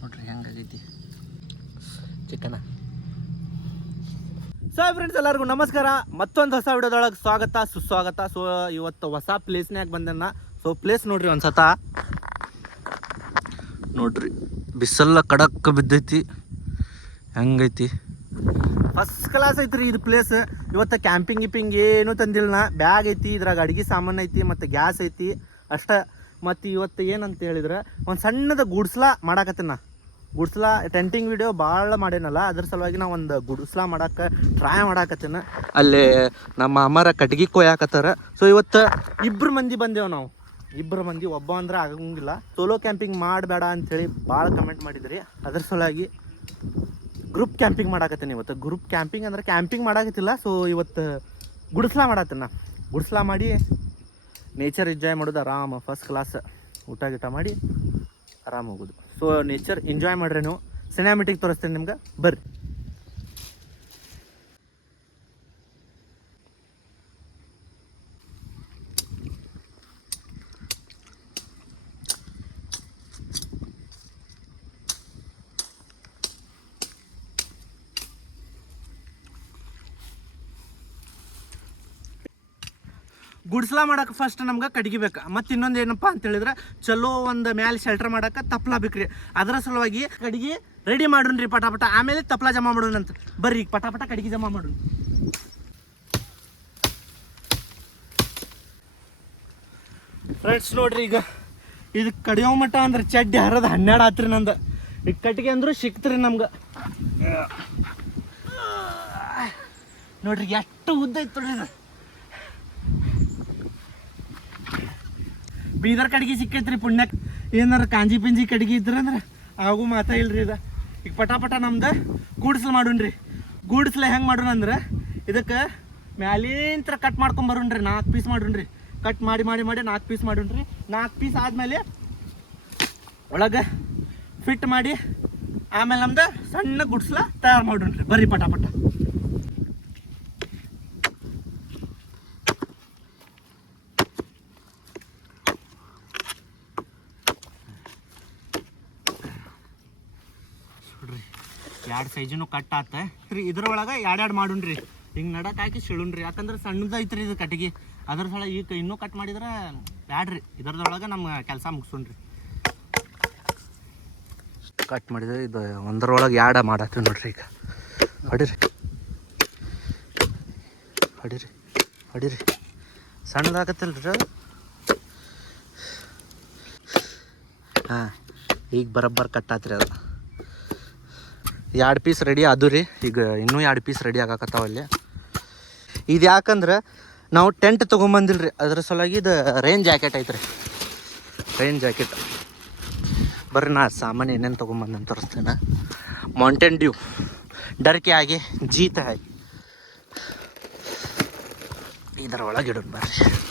ನೋಡ್ರಿ ಹೆಂಗಾಗೈತಿ ಚಿಕನ so friends ಎಲ್ಲರಿಗೂ ನಮಸ್ಕಾರ. ಮತ್ತೊಂದು ಹೊಸ ವಿಡಿಯೋದೊಳಗೆ ಸ್ವಾಗತ ಸುಸ್ವಾಗತ. ಸೊ ಇವತ್ತು ಹೊಸ ಪ್ಲೇಸ್ನ್ಯಾಗ ಬಂದೆನ ಸೊ ಪ್ಲೇಸ್ ನೋಡ್ರಿ ಒಂದ್ಸತ. ನೋಡ್ರಿ ಬಿಸಲ್ಲ ಕಡಕ್ ಬಿದ್ದೈತಿ. ಹೆಂಗೈತಿ? ಫಸ್ಟ್ ಕ್ಲಾಸ್ ಐತ್ರಿ ಇದು ಪ್ಲೇಸ್ ಇವತ್ತು ಕ್ಯಾಂಪಿಂಗ್ ಗಿಪಿಂಗ್ ಏನು ತಂದಿಲ್ಲ ಬ್ಯಾಗ್ ಐತಿ ಇದ್ರಾಗ ಅಡುಗೆ ಸಾಮಾನು ಐತಿ ಮತ್ತು ಗ್ಯಾಸ್ ಐತಿ. ಅಷ್ಟ. ಮತ್ತು ಇವತ್ತು ಏನಂತ ಹೇಳಿದ್ರೆ, ಒಂದು ಸಣ್ಣದ ಗುಡ್ಸ್ಲ ಮಾಡಾಕತ್ತೀನಿ ಗುಡ್ಸ್ಲ ಟೆಂಟಿಂಗ್ ವಿಡಿಯೋ ಭಾಳ ಮಾಡೇನಲ್ಲ, ಅದ್ರ ಸಲುವಾಗಿ ನಾ ಒಂದು ಗುಡ್ಸ್ಲ ಮಾಡಕ್ಕೆ ಟ್ರೈ ಮಾಡಾಕತ್ತೀನಿ. ಅಲ್ಲಿ ನಮ್ಮ ಅಮ್ಮರ ಕಟ್ಗೆ ಕೊಯ್ಯಾಕತ್ತಾರ. ಸೊ ಇವತ್ತು ಇಬ್ಬರು ಮಂದಿ ಬಂದೇವು ನಾವು. ಇಬ್ಬರು ಮಂದಿ, ಒಬ್ಬ ಅಂದ್ರೆ ಆಗಂಗಿಲ್ಲ. ಸೋಲೋ ಕ್ಯಾಂಪಿಂಗ್ ಮಾಡಬೇಡ ಅಂಥೇಳಿ ಭಾಳ ಕಮೆಂಟ್ ಮಾಡಿದ್ರಿ. ಅದ್ರ ಸಲುವಾಗಿ ಗ್ರೂಪ್ ಕ್ಯಾಂಪಿಂಗ್ ಮಾಡಾಕತ್ತೀನಿ ಇವತ್ತು. ಗ್ರೂಪ್ ಕ್ಯಾಂಪಿಂಗ್ ಅಂದ್ರೆ ಕ್ಯಾಂಪಿಂಗ್ ಮಾಡಾಕತ್ತಿಲ್ಲ ಸೊ ಇವತ್ತು ಗುಡಿಸ್ಲಾ ಮಾಡತ್ತೇನೆ ಗುಡಿಸ್ಲಾ ಮಾಡಿ ನೇಚರ್ ಎಂಜಾಯ್ ಮಾಡೋದು ಆರಾಮ ಫಸ್ಟ್ ಕ್ಲಾಸ್ ಊಟ ಗೀಟ ಮಾಡಿ ಆರಾಮ ಹೋಗೋದು. ಸೊ ನೇಚರ್ ಎಂಜಾಯ್ ಮಾಡ್ರಿ ನೀವು. ಸಿನಿಮಾಟಿಕ್ ತೋರಿಸ್ತೀನಿ ನಿಮ್ಗೆ. ಬರ್ರಿ. ಗುಡ್ಸ್ಲಾ ಮಾಡಕ್ಕೆ ಫಸ್ಟ್ ನಮ್ಗೆ ಕಟ್ಗೆ ಬೇಕು. ಮತ್ತು ಇನ್ನೊಂದು ಏನಪ್ಪ ಅಂತ ಹೇಳಿದ್ರೆ, ಚಲೋ ಒಂದು ಮ್ಯಾಲೆ ಶೆಲ್ಟರ್ ಮಾಡಕ್ಕೆ ತಪ್ಲ ಬೇಕ್ರಿ. ಅದರ ಸಲುವಾಗಿ ಕಡ್ಗೆ ರೆಡಿ ಮಾಡೋಣ್ರಿ ರೀ ಪಟಾಪಟ ಆಮೇಲೆ ತಪ್ಲ ಜಮಾ ಮಾಡೋಣ ಅಂತ. ಬರ್ರಿ ಪಟಾಪಟ ಪಟ ಕಡ್ಗೆ ಜಮಾ ಮಾಡೋಣ. ಫ್ರೆಂಡ್ಸ್ ನೋಡ್ರಿ ಈಗ ಇದು ಕಡಿಯೋ ಮಟ್ಟ ಅಂದ್ರೆ ಚಡ್ಡಿ ಹರಿದ ಹನ್ನೆರಡು ಆತ್ರಿ ನಂದು. ಈಗ ಕಟ್ಟಿಗೆ ಅಂದ್ರೂ ಸಿಕ್ತ್ರಿ ನಮ್ಗೆ. ನೋಡ್ರಿ, ಎಷ್ಟು ಉದ್ದ ಇತ್ತು ನೋಡ್ರಿ ಬೀದರ್ ಕಡೆಗೆ ಸಿಕ್ಕೈತ್ರಿ ಪುಣ್ಯಕ್ಕೆ ಏನಾರ ಕಾಂಜಿ ಪಿಂಜಿ ಕಡೆಗೆ ಇದ್ರಂದ್ರೆ ಆಗು ಮಾತಾ ಇಲ್ರಿ ಇದು. ಈಗ ಪಟ ಪಟ ನಮ್ದು ಗೂಡ್ಸ್ಲ ಮಾಡೋಣ್ರಿ ಗೂಡ್ಸ್ಲ ಹೆಂಗೆ ಮಾಡೋಣ ಅಂದ್ರೆ ಇದಕ್ಕೆ ಮ್ಯಾಲಿಂತ್ರ ಕಟ್ ಮಾಡ್ಕೊಂಡ್ ರೀ ನಾಲ್ಕು ಪೀಸ್ ಮಾಡೋಣ್ರಿ ಕಟ್ ಮಾಡಿ ಮಾಡಿ ಮಾಡಿ ನಾಲ್ಕು ಪೀಸ್ ಮಾಡೋಣ್ರಿ ನಾಲ್ಕು ಪೀಸ್ ಆದಮೇಲೆ ಒಳಗೆ ಫಿಟ್ ಮಾಡಿ ಆಮೇಲೆ ನಮ್ದು ಸಣ್ಣ ಗುಡ್ಸ್ಲ ತಯಾರು ಮಾಡೋಣ್ರಿ ಬರ್ರಿ ಪಟ ಪಟ ಎರಡು ಸೈಜಿನೂ ಕಟ್ ಆತ. ರೀ ಇದ್ರೊಳಗೆ ಎರಡೆರಡು ಮಾಡುಣ್ರಿ. ಹಿಂಗೆ ನಡಕ್ ಹಾಕಿ ಸಿಳುಣ್ರಿ ಯಾಕಂದ್ರೆ ಸಣ್ಣದ ಐತ್ರಿ ಇದು ಕಟ್ಟಿಗೆ. ಅದ್ರ ಸಲ ಈಗ ಇನ್ನೂ ಕಟ್ ಮಾಡಿದ್ರೆ ಬ್ಯಾಡ್ರಿ. ಇದ್ರದೊಳಗೆ ನಮ್ಮ ಕೆಲಸ ಮುಗಿಸೋಣ್ರಿ. ಕಟ್ ಮಾಡಿದ್ರೆ ಇದು ಒಂದರೊಳಗೆ ಯಾಡ ಮಾಡತ್ತೀವಿ ನೋಡ್ರಿ ಈಗ. ಹೊಡಿರಿ. ಹೊಡಿರಿ. ಹೊಡಿರಿ. ಸಣ್ಣದಾಗತ್ತಲ್ರಿ ಹಾಂ, ಈಗ ಬರೋಬ್ಬರ್ ಕಟ್ಟಾತ್ರಿ ಅದು. ಎರಡು ಪೀಸ್ ರೆಡಿ ಅದು ರೀ. ಈಗ ಇನ್ನೂ ಎರಡು ಪೀಸ್ ರೆಡಿ ಅಲ್ಲಿ. ಇದು ಯಾಕಂದ್ರೆ ನಾವು ಟೆಂಟ್ ತೊಗೊಂಬಂದಿಲ್ಲ ರೀ ಅದ್ರ ಸಲುವಾಗಿ ಇದು ರೈನ್ ಜಾಕೆಟ್ ಐತ್ರಿ. ರೈನ್ ಜಾಕೆಟ್ ಬರ್ರಿ ನಾ ಸಾಮಾನು ಏನೇನು ತೊಗೊಂಬಂದು ತೋರಿಸ್ತೇನೆ. ಮೌಂಟೇನ್ ಡ್ಯೂ ಡರ್ಕೆ ಆಗಿ ಜೀತ ಆಗಿ. ಇದರ ಒಳಗೆ ಇಡೋಣ ಬರ್ರಿ.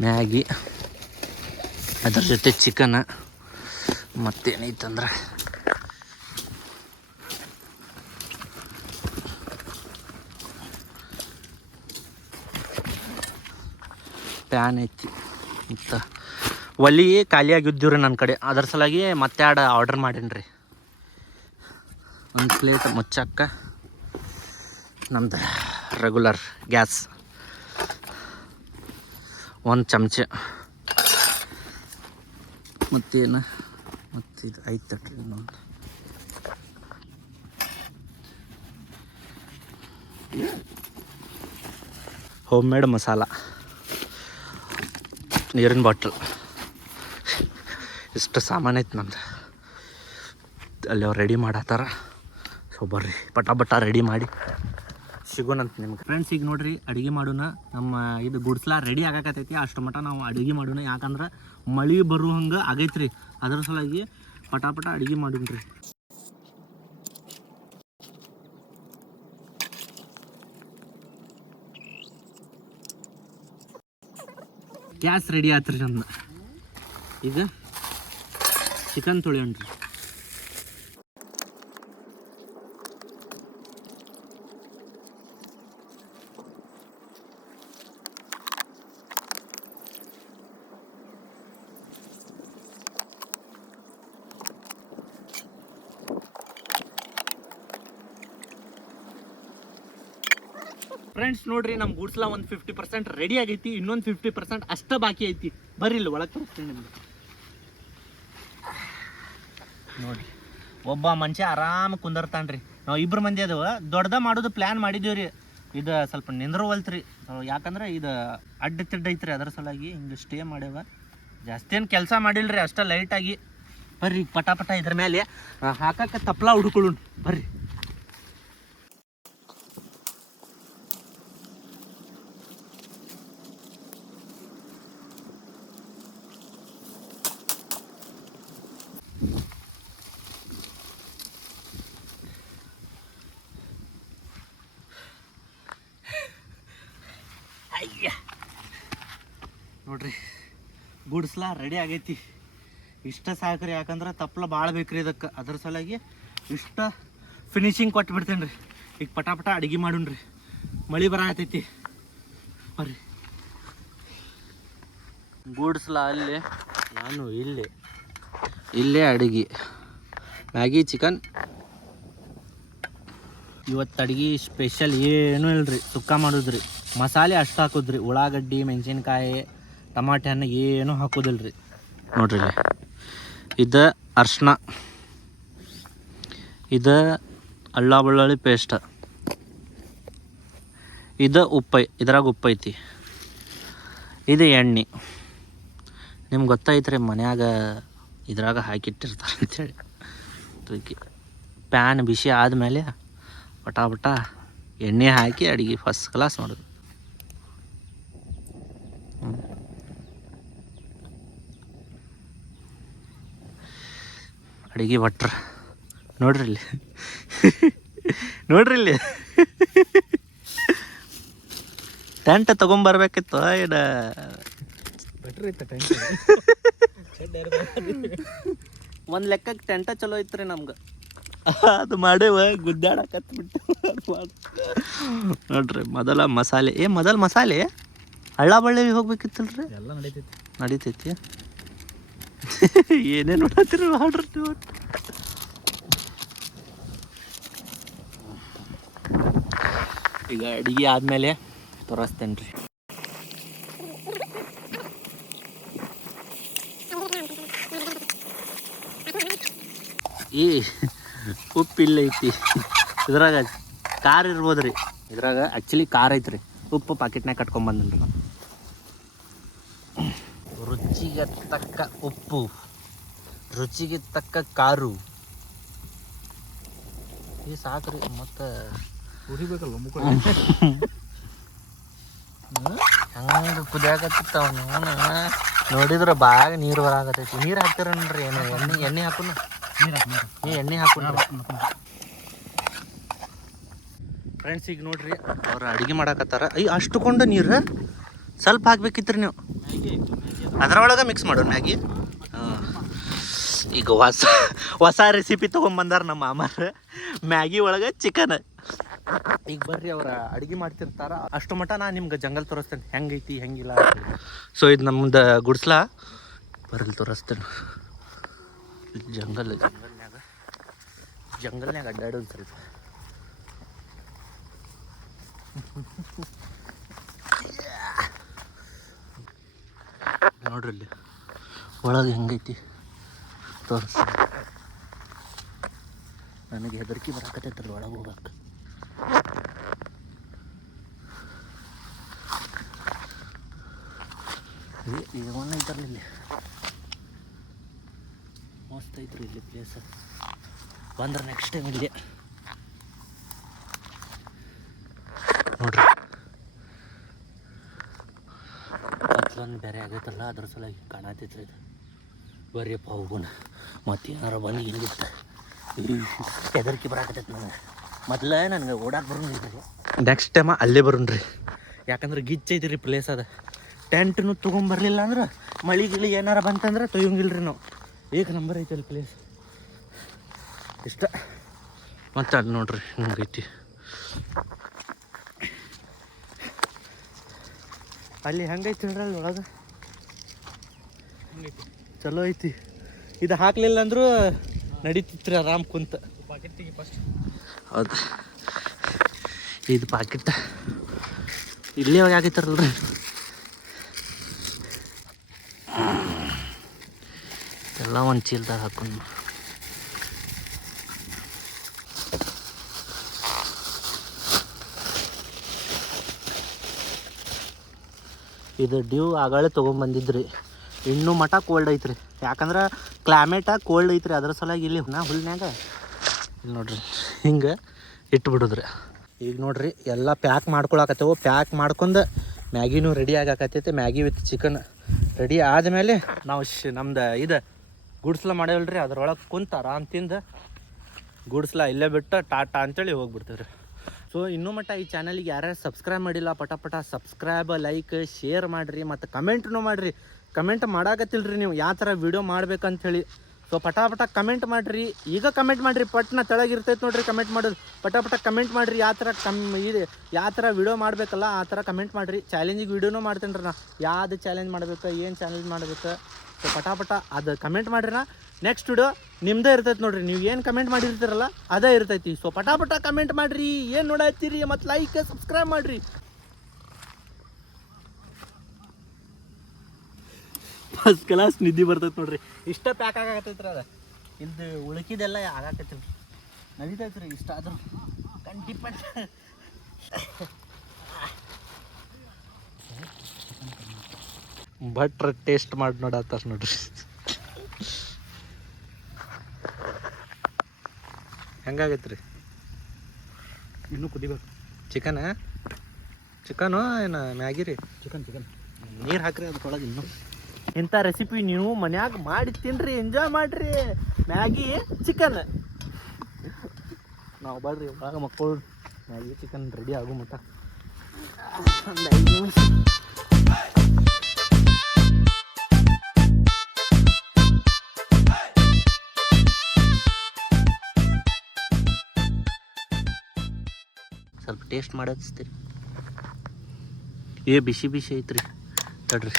ಮ್ಯಾಗಿ. ಅದ್ರ ಜೊತೆ ಚಿಕನ ಮತ್ತೇನೈತಂದ್ರೆ? ಪ್ಯಾನ್ ಐತಿ. ಮತ್ತು ಒಲಿ ಖಾಲಿಯಾಗಿದ್ದೀವಿ ರೀ ನನ್ನ ಕಡೆ. ಅದ್ರ ಸಲಾಗಿ ಮತ್ತೆ ಆಡ ಆರ್ಡರ್ ಮಾಡೀನಿ ರೀ ಒಂದು ಪ್ಲೇಟ್ ಮುಚ್ಚಕ್ಕ. ನಮ್ದು ರೆಗ್ಯುಲರ್ ಗ್ಯಾಸ್ ಒಂದು ಚಮಚ. ಮತ್ತೇನು? ಮತ್ತು ಇದು ಐದು ತಟ್ರಿ ಇನ್ನೊಂದು ಹೋಮ್ ಮೇಡ್ ಮಸಾಲ. ನೀರಿನ ಬಾಟ್ಲ್. ಇಷ್ಟು ಸಾಮಾನು ಐತೆ ನಮ್ದು. ಅಲ್ಲಿ ಅವ್ರು ರೆಡಿ ಮಾಡತ್ತಾರ ಸೊ ಬರ್ರಿ ಪಟ ಪಟ ರೆಡಿ ಮಾಡಿ. ಸಿಗೋಣಂತ ನಿಮ್ಗೆ. ಫ್ರೆಂಡ್ಸ್ ಈಗ ನೋಡ್ರಿ, ಅಡುಗೆ ಮಾಡೋಣ, ನಮ್ಮ ಇದು ಗುಡ್ಸ್ಲಾ ರೆಡಿ ಆಗಾಕತೈತಿ ಅಷ್ಟು ಮಟ ನಾವು ಅಡುಗೆ ಮಾಡೋಣ. ಯಾಕಂದ್ರೆ ಮಳೆ ಬರೋ ಹಂಗೆ ಆಗೈತ್ರಿ. ಅದ್ರ ಸಲುವಾಗಿ ಪಟಾಪಟ ಪಟ ಅಡುಗೆ ಮಾಡೋಣ್ರಿ. ಗ್ಯಾಸ್ ರೆಡಿ ಆತ್ರಿ ನಮ್ದು. ಈಗ ಚಿಕನ್ ತೊಳಿಯೋಣ್ರಿ. ಫ್ರೆಂಡ್ಸ್ ನೋಡ್ರಿ ನಮ್ಮ ಗೂಡ್ಸ್ಲ ಒಂದು ಫಿಫ್ಟಿ ಪರ್ಸೆಂಟ್ ರೆಡಿ ಆಗೈತಿ, ಇನ್ನೊಂದು ಫಿಫ್ಟಿ ಪರ್ಸೆಂಟ್ ಅಷ್ಟ ಬಾಕಿ ಐತಿ. ಬರ್ರಿ ಇಲ್ಲಿ ಒಳಗೆ ತೋರಿಸ್ತೀನಿ ನಿಮ್ಗೆ. ನೋಡ್ರಿ, ಒಬ್ಬ ಮನುಷ್ಯ ಆರಾಮ ಕುಂದರ್ತಾನ್ರಿ. ನಾವು ಇಬ್ರು ಮಂದಿ ಅದಾವ, ದೊಡ್ಡದ ಮಾಡೋದು ಪ್ಲ್ಯಾನ್ ಮಾಡಿದೀವಿ ರೀ ಇದು ಸ್ವಲ್ಪ ನಿಂದ್ರವಲ್ತ್ರಿ ಯಾಕಂದ್ರೆ ಇದು ಅಡ್ಡ ತಿಡ್ಡ ಐತ್ರಿ ಅದರ ಸಲುವಾಗಿ ಹಿಂಗೆ ಸ್ಟೇ ಮಾಡ್ಯಾವ. ಜಾಸ್ತಿ ಏನು ಕೆಲಸ ಮಾಡಿಲ್ರಿ, ಅಷ್ಟ ಲೈಟಾಗಿ ಬರ್ರಿ ಪಟಾಪಟ ಪಟ ಇದ್ರ ಮೇಲೆ ಹಾಕಕ್ಕೆ ತಪ್ಲ ಹುಡ್ಕೊಳ್ಳೋಣ ಬರ್ರಿ ಅಯ್ಯ ನೋಡ್ರಿ ಗುಡ್ಸ್ಲ ರೆಡಿ ಆಗೈತಿ. ಇಷ್ಟ ಸಾಕ್ರಿ ಯಾಕಂದ್ರೆ ತಪ್ಪಲ ಭಾಳ ಬೇಕ್ರಿ ಇದಕ್ಕೆ. ಅದ್ರ ಸಲುವಾಗಿ ಇಷ್ಟ ಫಿನಿಶಿಂಗ್ ಕೊಟ್ಟು ಬಿಡ್ತೇನೆ ರೀ ಈಗ ಪಟ ಪಟ ಅಡುಗೆ ಮಾಡೋಣ್ರಿ. ಮಳೆ ಬರತೈತಿ ಬರ್ರಿ. ಗೂಡ್ಸ್ಲ ಅಲ್ಲಿ? ನಾನು ಇಲ್ಲಿ. ಇಲ್ಲೇ ಅಡುಗೆ. ಮ್ಯಾಗಿ ಚಿಕನ್ ಇವತ್ತು ಅಡ್ಗೆ ಸ್ಪೆಷಲ್ ಏನೂ ಇಲ್ಲರಿ ಸುಕ್ಕ ಮಾಡೋದ್ರಿ. ಮಸಾಲೆ ಅಷ್ಟು ಹಾಕೋದ್ರಿ. ಉಳ್ಳಾಗಡ್ಡಿ ಮೆಣಸಿನ್ಕಾಯಿ. ಟಮಾಟೆ ಹಣ್ಣು ಏನೂ ಹಾಕೋದಿಲ್ರಿ. ನೋಡ್ರಿ ಇಲ್ಲಿ. ಇದು ಅರ್ಶಿನ, ಇದು ಅಳ್ಳ ಬೆಳ್ಳುಳ್ಳಿ ಪೇಸ್ಟ್ ಇದು ಉಪ್ಪೈ, ಇದ್ರಾಗ ಉಪ್ಪು ಐತಿ ಇದು ಎಣ್ಣೆ. ನಿಮ್ಗೆ ಗೊತ್ತೈತ್ರಿ ಮನ್ಯಾಗ ಇದ್ರಾಗ ಹಾಕಿಟ್ಟಿರ್ತಾರೆ ಅಂತೇಳಿ. ಅದಕ್ಕೆ ಪ್ಯಾನ್ ಬಿಸಿ ಆದಮೇಲೆ ಪಟ ಪಟ ಎಣ್ಣೆ ಹಾಕಿ ಅಡುಗೆ ಫಸ್ಟ್ ಕ್ಲಾಸ್ ಮಾಡೋದು. ಅಡುಗೆ ಭಟ್ರ ನೋಡ್ರಿ ಇಲ್ಲಿ. ನೋಡ್ರಿ ಇಲ್ಲಿ. ಟೆಂಟ್ ತಗೊಂಬರ್ಬೇಕಿತ್ತು ಇಡ ಒಂದು ಲೆಕ್ಕಕ್ಕೆ ಟೆಂಟ ಚಲೋ ಐತ್ರಿ ನಮ್ಗೆ. ಅದು ಮಾಡೇವ ಗುದ್ದಾಡಕತ್ ಬಿಟ್ಟು ನೋಡ್ರಿ ಮೊದಲ ಮಸಾಲೆ. ಏ ಮೊದಲ ಮಸಾಲೆ? ಹಳ್ಳ ಬಳ್ಳಿ ಹೋಗ್ಬೇಕಿತ್ತಲ್ರಿ? ಎಲ್ಲ ನಡೀತೈತಿ. ನಡೀತೈತಿ. ಏನೇನು ನೋಡತ್ತೀರಿ ನೀವು? ಈಗ ಅಡಿಗೆ ಆದ್ಮೇಲೆ ತೋರಿಸ್ತೇನೆ ರೀ ಈ ಉಪ್ಪಿಲ್ಲ ಐತಿ. ಇದ್ರಾಗ ಕಾರ್ ಇರ್ಬೋದ್ರಿ. ಇದ್ರಾಗ ಆ್ಯಕ್ಚುಲಿ ಕಾರ್ ಐತ್ರಿ. ಉಪ್ಪು ಪಾಕೆಟ್ನಾಗ ಕಟ್ಕೊಂಬಂದನ್ರಿ ನಾನು ರುಚಿಗೆ ತಕ್ಕ ಉಪ್ಪು ರುಚಿಗೆ ತಕ್ಕ ಕಾರು. ಈ ಸಾಕ್ರಿ ಮತ್ತು ಉರಿಬೇಕಲ್ಲ ಹಂಗೆ ಕುದಿಯಾಕತ್ತಿತ್ತ ಅವನು? ನೋಡಿದ್ರೆ ಬಾಗ ನೀರು ಬರಾಕತ್ತೈತಿ. ನೀರು ಹಾಕ್ತಿರನ್ರಿ? ಏನು ಎಣ್ಣೆ ಎಣ್ಣೆ ಹಾಕುನು? ಏ ಎಣ್ಣೆ ಹಾಕುನ ಫ್ರೆಂಡ್ಸ್ ಈಗ ನೋಡ್ರಿ ಅವ್ರು ಅಡುಗೆ ಮಾಡಾಕತ್ತಾರ. ಅಯ್ಯೋ ಅಷ್ಟು ಕೊಂಡು ನೀರು? ಸ್ವಲ್ಪ ಹಾಕ್ಬೇಕಿತ್ರಿ ನೀವು. ಅದ್ರೊಳಗೆ ಮಿಕ್ಸ್ ಮಾಡೋಣ ಮ್ಯಾಗಿ. ಈಗ ಹೊಸ ಹೊಸ ರೆಸಿಪಿ ತೊಗೊಂಬಂದಾರ ನಮ್ಮ ಮಾಮಾರ. ಮ್ಯಾಗಿ ಒಳಗೆ ಚಿಕನ್ ಈಗ ಬರ್ರಿ ಅವ್ರ ಅಡುಗೆ ಮಾಡ್ತಿರ್ತಾರ. ಅಷ್ಟು ಮಟ್ಟ ನಾ ನಿಮ್ಗೆ ಜಂಗಲ್ ತೋರಿಸ್ತೇನೆ. ಹೆಂಗೈತಿ ಹೆಂಗಿಲ್ಲ ಸೊ ಇದು ನಮ್ದು ಗುಡ್ಸ್ಲ? ಬರಲ್ ತೋರಿಸ್ತೇನೆ. ಜಂಗಲ್ ಜಂಗಲ್ನ್ಯಾಗ ಜಂಗಲ್ನ್ಯಾಗ ಅಡ್ಡಾಡೋದು ಸ್ವಲ್ಪ ನೋಡ್ರಿ ಇಲ್ಲಿ. ಒಳಗೆ ಹೆಂಗೈತಿ? ತೋರಿಸಿ. ನನಗೆ ಹೆದರಿಕೆ ಬರಾಕತ್ತೈತ್ರಲ್ಲ ಒಳಗೆ ಹೋಗಕ್ಕೆ ಏವನ್ನ ಐತಾರಲ್ಲ ಐತರ್ಲಿ ಇಲ್ಲಿ. ಮಸ್ತ್ ಐತ್ರಿ ಇಲ್ಲಿ ಪ್ಲೇಸ್ ಬಂದ್ರೆ ನೆಕ್ಸ್ಟ್ ಟೈಮ್ ಇಲ್ಲಿ. ಕತ್ಲನ್ನು ಬೇರೆ ಆಗೈತಲ್ಲ ಅದ್ರ ಸಲುವಾಗಿ ಕಾಣತೈತ್ರಿ ಇದು. ಬರೀ ಹೋಗೋಣ. ಮತ್ತೆ ಏನಾರ ಬಂದು ಹಿಂಗಿತ್ತು. ಹೆದರಿಕೆ ಬರಾಕತ್ತೈತೆ ನನಗೆ. ಮೊದಲೇ ನನಗೆ ಓಡಾಕ್ ರೀ ನೆಕ್ಸ್ಟ್ ಟೈಮ ಅಲ್ಲೇ ಬರೋಣ್ರಿ ಯಾಕಂದ್ರೆ ಗಿಚ್ಚ ಐತಿ ಪ್ಲೇಸ್ ಅದ. ಟೆಂಟ್ನು ತೊಗೊಂಬರ್ಲಿಲ್ಲ ಅಂದ್ರೆ ಮಳೆ ಗಿಳಿ ಏನಾರ ಬಂತಂದ್ರೆ ತೊಯ್ಯಂಗಿಲ್ರಿ ನಾವು. ಏಕ ನಂಬರ್ ಐತೆ ಅಲ್ಲಿ ಪ್ಲೇಸ್ ಇಷ್ಟ. ಮತ್ತೆ ಅಲ್ಲಿ ನೋಡ್ರಿ, ಹಿಂಗೈತಿ. ಅಲ್ಲಿ ಹೆಂಗೈತಿ ಹೇಳ್ರಿ ಅಲ್ಲಿ ಒಳಗೆ? ಚಲೋ ಐತಿ. ಇದು ಹಾಕ್ಲಿಲ್ಲ ಅಂದ್ರು ನಡೀತಿತ್ರಿ ಆರಾಮ್ ಕುಂತ. ಹೌದು. ಇದು ಪಾಕಿಟ್. ಇಲ್ಲೇ ಹಾಕಿತ್ತಾರಲ್ರಿ ಎಲ್ಲ ಒಂದು ಚೀಲ್ದಾಗ ಹಾಕೊಂಡು ಇದು ಡ್ಯೂ ಆಗಾಳೆ ತೊಗೊಂಬಂದಿದ್ರಿ ಇನ್ನೂ ಮಠ ಕೋಲ್ಡ್ ಐತ್ರಿ. ಯಾಕಂದ್ರೆ ಕ್ಲೈಮೇಟ ಕೋಲ್ಡ್ ಐತ್ರಿ. ಅದ್ರ ಸಲುವಾಗಿ ಇಲ್ಲಿ ನಾ ಹುಲ್ನ್ಯಾಗ ಇಲ್ಲಿ ನೋಡ್ರಿ, ಹಿಂಗೆ ಇಟ್ಬಿಡುದ್ರಿ. ಈಗ ನೋಡ್ರಿ, ಎಲ್ಲ ಪ್ಯಾಕ್ ಮಾಡ್ಕೊಳಕತ್ತೇವು. ಪ್ಯಾಕ್ ಮಾಡ್ಕೊಂಡು ಮ್ಯಾಗಿನೂ ರೆಡಿ ಆಗಾಕತ್ತೈತಿ. ಮ್ಯಾಗಿ ವಿತ್ ಚಿಕನ್ ರೆಡಿ ಆದಮೇಲೆ ನಾವು ಶ್ ನಮ್ದು ಇದು ಗುಡ್ಸ್ಲ ಮಾಡೇವಲ್ರಿ. ಅದ್ರೊಳಗೆ ಕುಂತ ಆರಾಮ್ ತಿಂದು ಗುಡ್ಸ್ಲ ಇಲ್ಲೇ ಬಿಟ್ಟು ಟಾಟಾ ಅಂತೇಳಿ ಹೋಗ್ಬಿಡ್ತೀವಿ ರೀ ಸೊ ಇನ್ನೂ ಮಟ್ಟ ಈ ಚಾನಲಿಗೆ ಯಾರ್ಯಾರು ಸಬ್ಸ್ಕ್ರೈಬ್ ಮಾಡಿಲ್ಲ ಪಟ ಪಟ ಸಬ್ಸ್ಕ್ರೈಬ್ ಲೈಕ್ ಶೇರ್ ಮಾಡಿರಿ ಮತ್ತು ಕಮೆಂಟ್ನು ಮಾಡಿರಿ. ಕಮೆಂಟ್ ಮಾಡಾಕತ್ತಿಲ್ರಿ ನೀವು ಯಾವ ಥರ ವಿಡಿಯೋ ಮಾಡ್ಬೇಕಂಥೇಳಿ ಸೊ ಪಟ ಪಟ ಕಮೆಂಟ್ ಮಾಡಿರಿ. ಈಗ ಕಮೆಂಟ್ ಮಾಡಿರಿ, ಪಟ್ನ ತೆಳಗಿರ್ತೈತೆ ನೋಡಿರಿ ಕಮೆಂಟ್ ಮಾಡೋದು. ಪಟ ಪಟ ಕಮೆಂಟ್ ಮಾಡಿರಿ, ಯಾವ ಥರ ಕಮ್ ಇದು, ಯಾವ ಥರ ವಿಡಿಯೋ ಮಾಡಬೇಕಲ್ಲ, ಆ ಥರ ಕಮೆಂಟ್ ಮಾಡಿರಿ. ಚಾಲೆಂಜಿಗೆ ವೀಡಿಯೋನೂ ಮಾಡ್ತೇನೆ ರೀ ನಾ. ಯಾವ್ದು ಚಾಲೆಂಜ್ ಮಾಡ್ಬೇಕು, ಏನು ಚಾಲೆಂಜ್ ಮಾಡ್ಬೇಕು. ಸೊ ಪಟಾಪಟ ಪಟ ಅದು ಕಮೆಂಟ್ ಮಾಡಿರಿ ನಾ. ನೆಕ್ಸ್ಟ್ ವಿಡಿಯೋ ನಿಮ್ದೇ ಇರ್ತೈತೆ ನೋಡ್ರಿ. ನೀವು ಏನು ಕಮೆಂಟ್ ಮಾಡಿರ್ತೀರಲ್ಲ, ಅದೇ ಇರ್ತೈತಿ. ಸೊ ಪಟಾಪಟ ಪಟ ಕಮೆಂಟ್ ಮಾಡಿರಿ. ಏನು ನೋಡತ್ತೀರಿ ಮತ್ತು ಲೈಕ್ ಸಬ್ಸ್ಕ್ರೈಬ್ ಮಾಡಿರಿ. ಫಸ್ಟ್ ಕ್ಲಾಸ್ ನಿದ್ದೆ ಬರ್ತೈತೆ ನೋಡ್ರಿ. ಇಷ್ಟ ಪ್ಯಾಕ್ ಆಗಾಕತ್ತೈತ್ರಿ ಅದ. ಇದು ಉಳ್ಕಿದೆಲ್ಲ ಆಗಾಕತ್ತೈತಿ ನಡೀತೈತ್ರಿ ಇಷ್ಟ ಆದ್ರೂ. ಕಂಟಿಪ್ಪ ಭಟ್ರ ಟೇಸ್ಟ್ ಮಾಡಿ ನೋಡತ್ತಾರ ನೋಡ್ರಿ. ಹೆಂಗಾಗೈತ್ರಿ? ಇನ್ನೂ ಕುದಿಬೇಕು. ಚಿಕನ? ಚಿಕನು ಏನು ಮ್ಯಾಗಿ ರೀ? Chicken chicken. ನೀರು ಹಾಕ್ರಿ ಅದ್ರೊಳಗೆ ಇನ್ನೂ. ಇಂಥ ರೆಸಿಪಿ ನೀವು ಮನ್ಯಾಗ ಮಾಡಿ ತಿನ್ರಿ ಎಂಜಾಯ್ ಮಾಡ್ರಿ. Maggi chicken. ನಾವು ಬರ್ರಿ ಒಳಗೆ ಮಕ್ಕಳು ಮ್ಯಾಗಿ ಚಿಕನ್ ರೆಡಿ ಆಗು ಮಟ್ಟ ಒಂದು ಐದು ನಿಮಿಷ. ಟೇಸ್ಟ್ ಮಾಡಿಸ್ತೀರಿ ಏ ಬಿಸಿ ಬಿಸಿ ಐತ್ರಿ. ತಡ್ರಿ.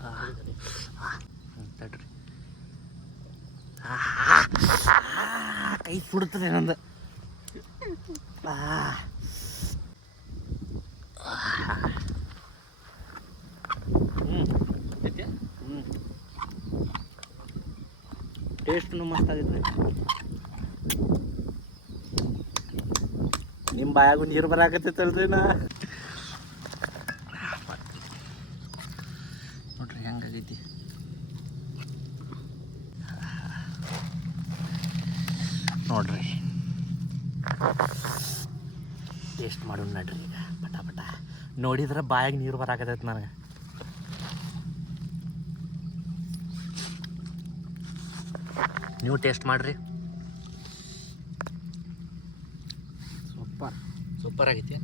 ಆ, ತಡ್ರಿ. ಕೈ ಸುಡ್ತದೆ ನಂದು. ಟೇಸ್ಟ್ನು ಮಸ್ತ್ ಆಗೈತ್ರಿ ನಿಮ್ಮ ಬಾಯಾಗೂ ನೀರು ಬರಾಕತ್ತೈತಲ್ರಿ ನಾ? ನೋಡ್ರಿ, ಹೆಂಗಾಗೈತಿ? ನೋಡ್ರಿ. ಟೇಸ್ಟ್ ಮಾಡೋಣ ನಡ್ರಿ ಈಗ, ಪಟ ಪಟ. ನೋಡಿದ್ರೆ ಬಾಯಾಗ ನೀರು ಬರಾಕತ್ತೈತಿ ನನಗೆ. ನೀವು ಟೇಸ್ಟ್ ಮಾಡ್ರಿ. ಸೂಪರ್ ಆಗೈತಿ.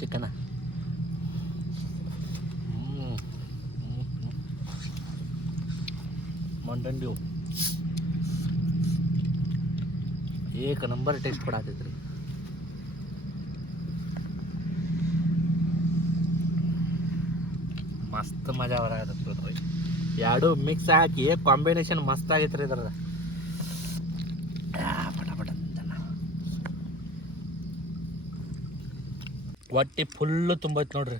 ಚಿಕನ. ಮಂಡನ್ ಡ್ಯೂ ಏಕ ನಂಬರ್ ಟೇಸ್ಟ್ ಕೊಡಾತೈತ್ರಿ ಮಸ್ತ್ ಮಜಾ ಬರಾಕತ್ತೈತ್ರಿ ಎರಡು ಮಿಕ್ಸ್ ಹಾಕಿ ಕಾಂಬಿನೇಷನ್ ಮಸ್ತ್ ರೀ ಇದ್ರದ. ಹೊಟ್ಟಿ ಫುಲ್ಲು ತುಂಬೈತೆ ನೋಡ್ರಿ.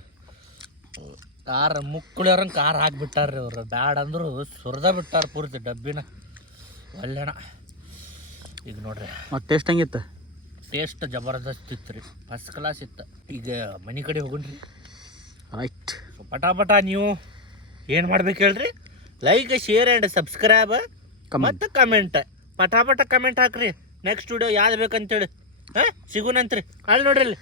ಕಾರ್ ಮುಕ್ಕಳಿಯವ್ರಂಗೆ ಕಾರ್ ಹಾಕ್ಬಿಟ್ಟಾರ್ರಿ ಅವರು. ಬ್ಯಾಡ ಅಂದ್ರು ಸುರ್ದ ಬಿಟ್ಟಾರ ಪೂರ್ತಿ ಡಬ್ಬಿನ. ಒಳ್ಳೆಣ ಈಗ ನೋಡ್ರಿ. ಮತ್ತು ಟೇಸ್ಟ್ ಹೆಂಗಿತ್ತು? ಟೇಸ್ಟ್ ಜಬರ್ದಸ್ತ್ ಇತ್ತು ರೀ ಫಸ್ಟ್ ಕ್ಲಾಸ್ ಇತ್ತು. ಈಗ ಮನೆ ಕಡೆ ಹೋಗುಣ್ರಿ. ರೈಟ್ ಸೊ ಪಟ ಪಟ ನೀವು ಏನು ಮಾಡ್ಬೇಕು ಹೇಳ್ರಿ? ಲೈಕ್ ಶೇರ್ ಆ್ಯಂಡ್ ಸಬ್ಸ್ಕ್ರೈಬ್ ಮತ್ತು ಕಮೆಂಟ್ ಪಟಾಪಟ ಪಟ ಕಮೆಂಟ್ ಹಾಕ್ರಿ. ನೆಕ್ಸ್ಟ್ ವಿಡಿಯೋ ಯಾವ್ದು ಬೇಕಂತೇಳಿ. ಹಾಂ? ಸಿಗುನಂತ್ರಿ. ಅಲ್ಲಿ ನೋಡ್ರಿ ಅಲ್ಲಿ.